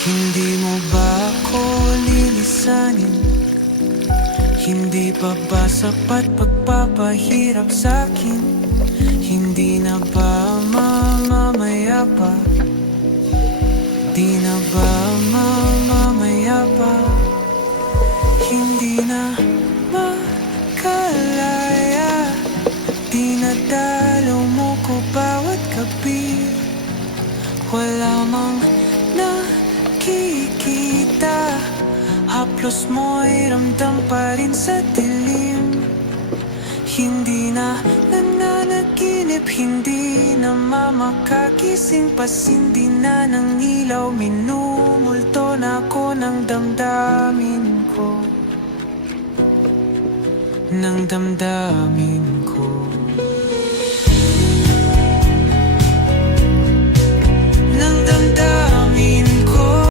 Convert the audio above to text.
Hindi mo ba ako lilisanin? Hindi pa ba sapat pagpapahirap sa'kin? Hindi na ba mamamaya pa? Di na ba mamamaya pa? Hindi na makalaya Dinadalo mo ko bawat gabi Wala mang Haplos mo'y ramdam pa rin sa dilim. Hindi na nananaginip Hindi na mamakakising Pasindi na ng ilaw Minumulto na ako ng damdamin ko. Ng damdamin ko